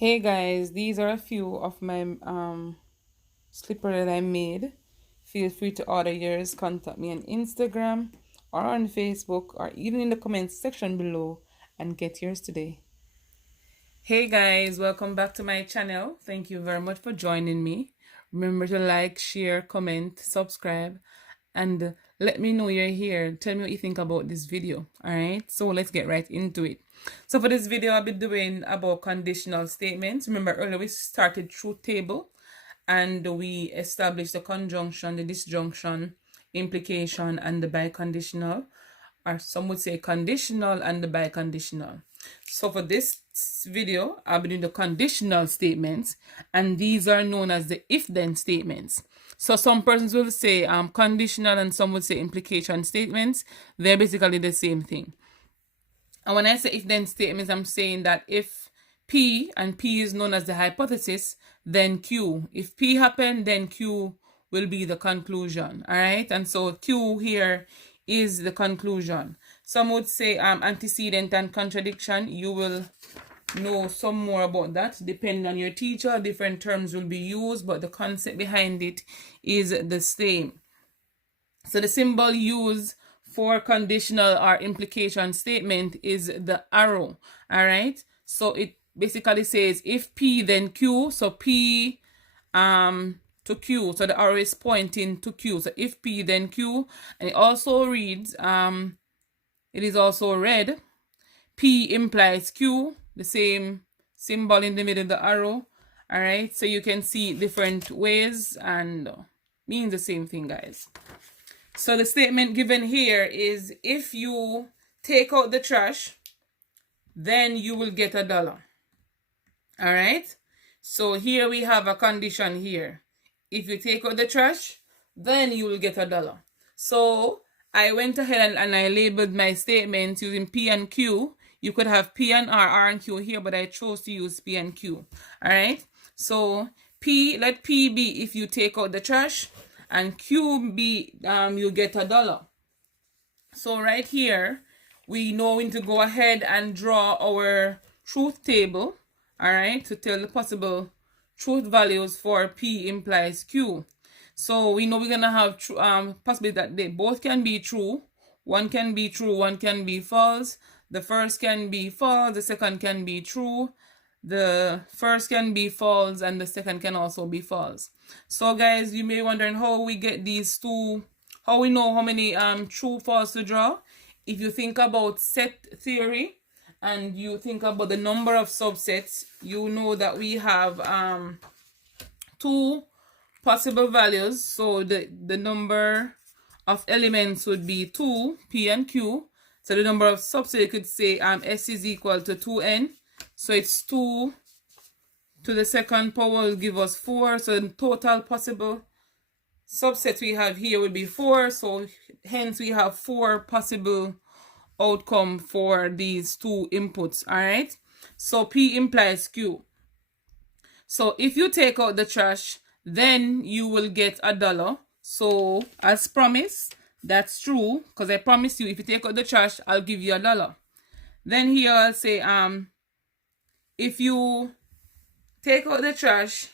Hey guys, these are a few of my slipper that I made. Feel free to order yours. Contact me on Instagram or on Facebook or even in the comments section below and get yours today. Hey guys, welcome back to my channel. Thank you very much for joining me. Remember to like, share, comment, subscribe, and let me know you're here. Tell me what you think about this video. All right, so let's get right into it. So for this video, I'll be doing about conditional statements. Remember earlier we started truth table and we established the conjunction, the disjunction, implication, and the biconditional, or some would say conditional and the biconditional. So for this video, I'll be doing the conditional statements, and these are known as the if-then statements. So some persons will say conditional and some would say implication statements. They're basically the same thing. And when I say if-then statements, I'm saying that if P, and P is known as the hypothesis, then Q. If P happened, then Q will be the conclusion. All right. And so Q here is the conclusion. Some would say antecedent and contradiction. You will know some more about that. Depending on your teacher, different terms will be used, but the concept behind it is the same. So the symbol used for conditional or implication statement is the arrow. All right. So it basically says if P then Q. So P to Q. So the arrow is pointing to Q. So if P then Q. And it also reads it is also read P implies Q, the same symbol in the middle of the arrow. All right. So you can see different ways and means the same thing, guys. So the statement given here is if you take out the trash, then you will get $1. All right. So here we have a condition here. If you take out the trash, then you will get $1. So I went ahead and I labeled my statement using P and Q. You could have P and R and Q here, but I chose to use P and Q. All right. So P, let P be if you take out the trash, and Q be you get $1. So right here, we know when to go ahead and draw our truth table, all right, to tell the possible truth values for P implies Q. So we know we're gonna have possibly that they both can be true. One can be true, one can be false. The first can be false, the second can be true. The first can be false and the second can also be false. So guys, you may be wondering how we get these two, how we know how many true false to draw. If you think about set theory and you think about the number of subsets, you know that we have two possible values. So the number of elements would be 2, P and Q. So the number of subsets, you could say S is equal to 2n. So it's 2 to the second power will give us 4. So the total possible subset we have here would be 4. So hence we have 4 possible outcome for these two inputs. All right. So P implies Q. So if you take out the trash, then you will get $1. So as promised, that's true, because I promised you if you take out the trash, I'll give you $1. Then here I'll say if you take out the trash,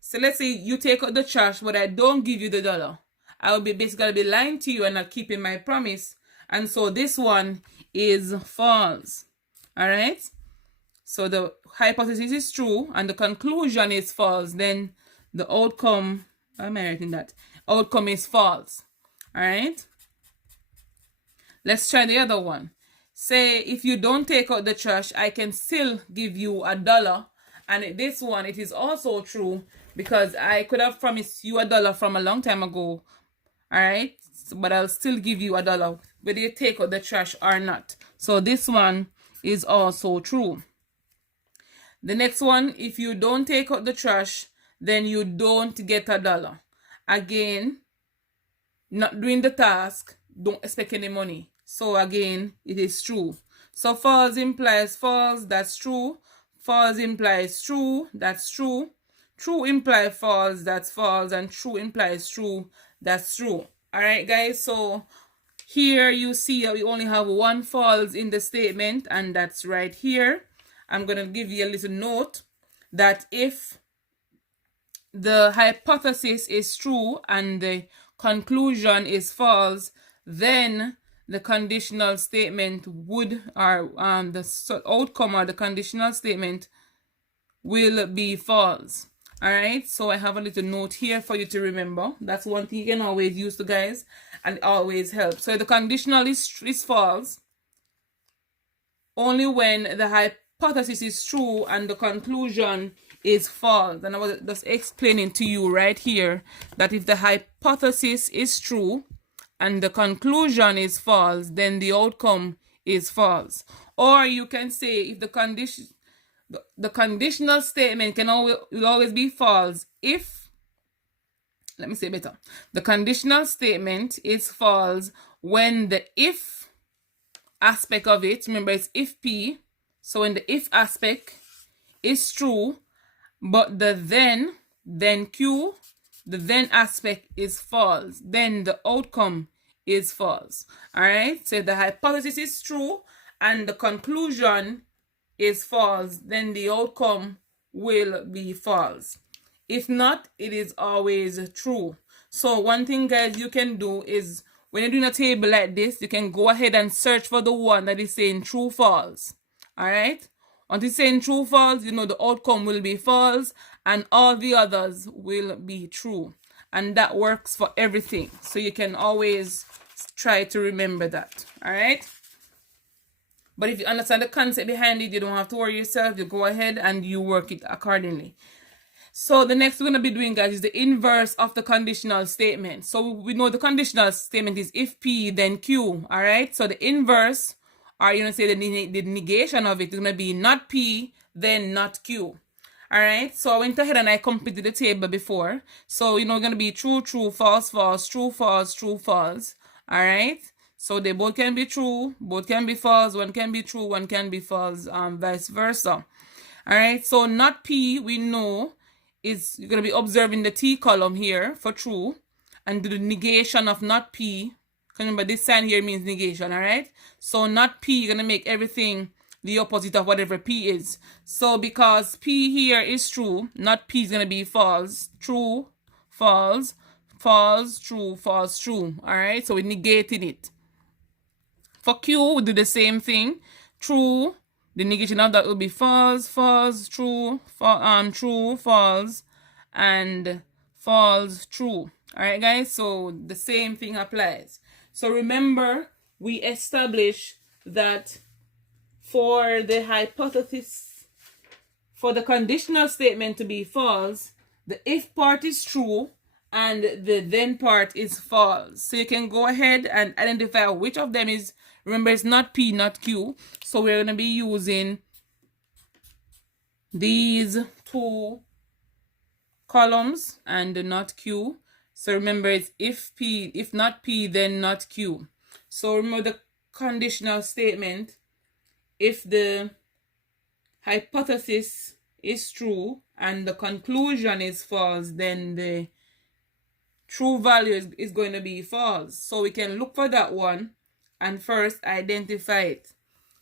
so let's say you take out the trash, but I don't give you the $1. I will be basically be lying to you and not keeping my promise. And so this one is false. All right. So the hypothesis is true and the conclusion is false. Then the outcome, how am I writing that? Outcome is false. All right. Let's try the other one. Say if you don't take out the trash, I can still give you $1. And this one, it is also true because I could have promised you $1 from a long time ago. All right. But I'll still give you $1 whether you take out the trash or not. So this one is also true. The next one, if you don't take out the trash, then you don't get $1. Again, not doing the task, don't expect any money. So again, it is true. So false implies false, that's true. False implies true, that's true. True implies false, that's false. And true implies true, that's true. All right, guys. So here you see that we only have one false in the statement, and that's right here. I'm going to give you a little note that if the hypothesis is true and the conclusion is false, then the conditional statement would, or the outcome or the conditional statement will be false. All right, so I have a little note here for you to remember. That's one thing you can always use to, guys, and it always helps. So the conditional is false only when the hypothesis is true and the conclusion is false. And I was just explaining to you right here that if the hypothesis is true and the conclusion is false, then the outcome is false. Or you can say if the conditional statement will always be false if, let me say better, the conditional statement is false when the if aspect of it, remember it's if P, so when the if aspect is true, but the then Q, the then aspect is false, then the outcome is false. All right, so if the hypothesis is true and the conclusion is false, then the outcome will be false. If not, it is always true. So one thing, guys, you can do is when you're doing a table like this, you can go ahead and search for the one that is saying true, false. All right, once it's saying true, false, you know the outcome will be false and all the others will be true, and that works for everything. So you can always try to remember that. All right, but if you understand the concept behind it, you don't have to worry yourself. You go ahead and you work it accordingly. So the next we're going to be doing, guys, is the inverse of the conditional statement. So we know the conditional statement is if P, then Q. All right, so the inverse, or you know, say the negation of it is going to be not P, then not Q. All right, so I went ahead and I completed the table before. So you know, going to be true, true, false, false, true, false, true, false. All right, so they both can be true, both can be false, one can be true, one can be false, vice versa. All right, so not P, we know is you're going to be observing the T column here for true and do the negation of not P. Remember, this sign here means negation. All right, so not P, you're going to make everything the opposite of whatever P is. So because P here is true, not P is going to be false. True, false, false, true, false, true. All right, so we're negating it. For Q, we do the same thing. True, the negation of that will be false, false, true, true, false, and false, true. All right, guys, so the same thing applies. So remember, we established that for the hypothesis, for the conditional statement to be false, the if part is true and the then part is false. So you can go ahead and identify which of them is. Remember, it's not P, not Q. So we're going to be using these two columns and not Q. So remember, it's if P, if not P, then not Q. So remember the conditional statement. If the hypothesis is true and the conclusion is false, then the true value is going to be false. So we can look for that one and first identify it.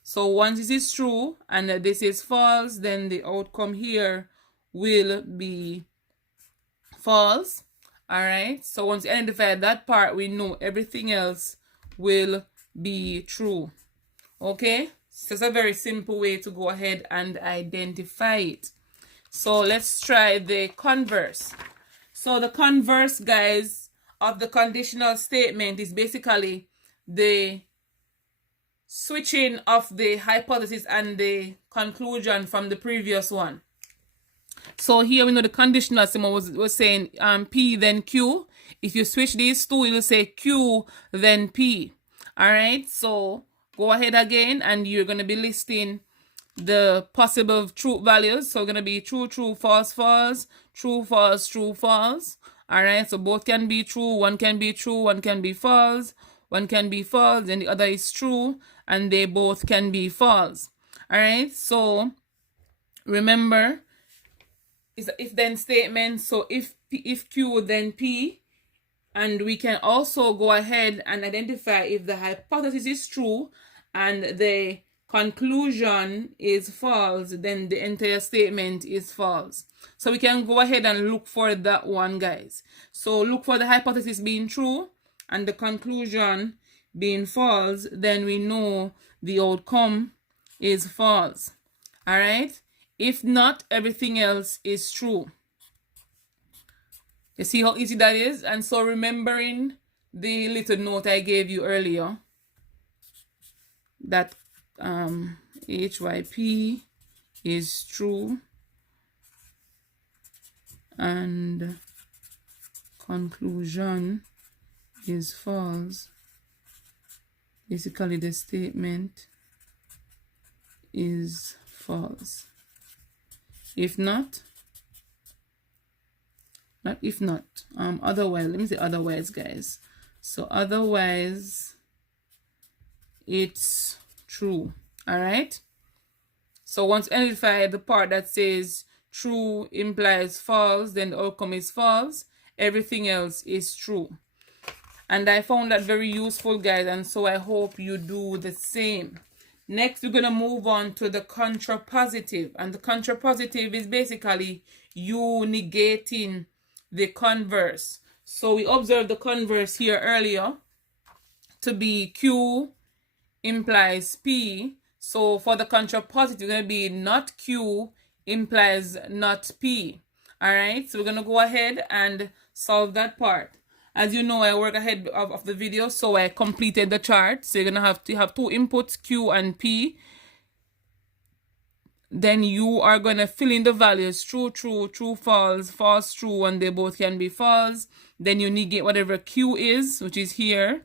So once this is true and this is false, then the outcome here will be false. All right, so once you identify that part, we know everything else will be true. Okay, so it's a very simple way to go ahead and identify it. So let's try the converse. So the converse, guys, of the conditional statement is basically the switching of the hypothesis and the conclusion from the previous one. So here we know the conditional statement was saying P then Q. If you switch these two, it will say Q then P. All right, so go ahead again and you're going to be listing the possible true values. So going to be true, true, false, false, true, false, true, false. All right, so both can be true, one can be true, one can be false, one can be false, and the other is true, and they both can be false. All right, so remember, it's an if then statement. So if Q then P, and we can also go ahead and identify if the hypothesis is true and the conclusion is false, then the entire statement is false. So we can go ahead and look for that one, guys. So look for the hypothesis being true and the conclusion being false, then we know the outcome is false. All right? If not, everything else is true. You see how easy that is? And so remembering the little note I gave you earlier, that HYP is true and conclusion is false. Basically, the statement is false. If not, otherwise, let me say otherwise, guys. So otherwise, it's true. All right. So once identify the part that says true implies false, then the outcome is false. Everything else is true. And I found that very useful, guys, and so I hope you do the same. Next, we're going to move on to the contrapositive. And the contrapositive is basically you negating the converse. So we observed the converse here earlier to be Q implies P. So for the contrapositive, it's going to be not Q implies not P. All right, so we're going to go ahead and solve that part. As you know, I work ahead of the video, so I completed the chart. So you're going to have two inputs, Q and P. Then you are going to fill in the values, true, true, true, false, false, true, and they both can be false. Then you negate whatever Q is, which is here.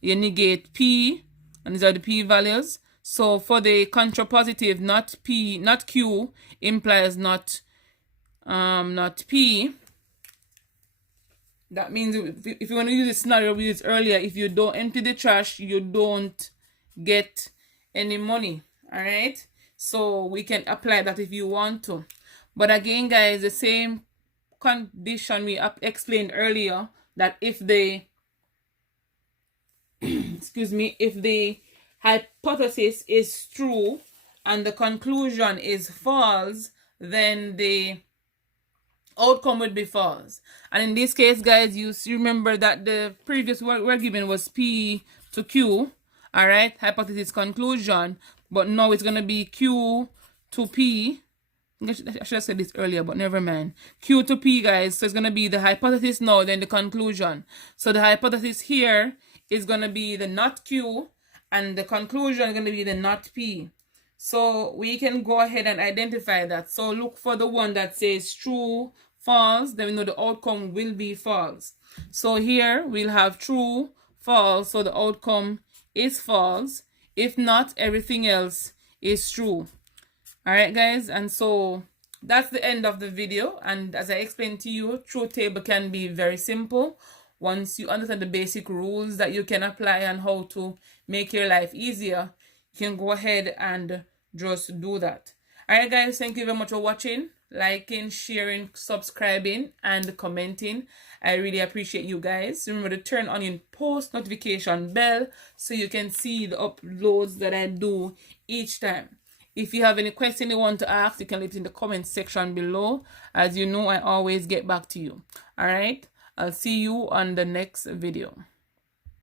You negate P, and these are the P values. So for the contrapositive, not P, not Q implies not P. That means if you want to use this scenario we used earlier, if you don't empty the trash, you don't get any money. All right. So we can apply that if you want to. But again, guys, the same condition we explained earlier, that if the excuse me, if the hypothesis is true and the conclusion is false, then the outcome would be false. And in this case, guys, you remember that the previous we're given was P to Q. All right, hypothesis conclusion, but now it's going to be Q to P. I should have said this earlier, but never mind. Q to P, guys. So it's going to be the hypothesis now, then the conclusion. So the hypothesis here is going to be the not Q, and the conclusion is going to be the not P. So we can go ahead and identify that. So look for the one that says true, false. Then we know the outcome will be false. So here we'll have true, false. So the outcome is false. If not, everything else is true. All right, guys. And so that's the end of the video. And as I explained to you, truth table can be very simple once you understand the basic rules that you can apply and how to make your life easier. You can go ahead and just do that. All right, guys, thank you very much for watching, liking, sharing, subscribing, and commenting. I really appreciate you guys. Remember to turn on your post notification bell so you can see the uploads that I do each time. If you have any question you want to ask, you can leave it in the comment section below. As you know, I always get back to you. All right, I'll see you on the next video.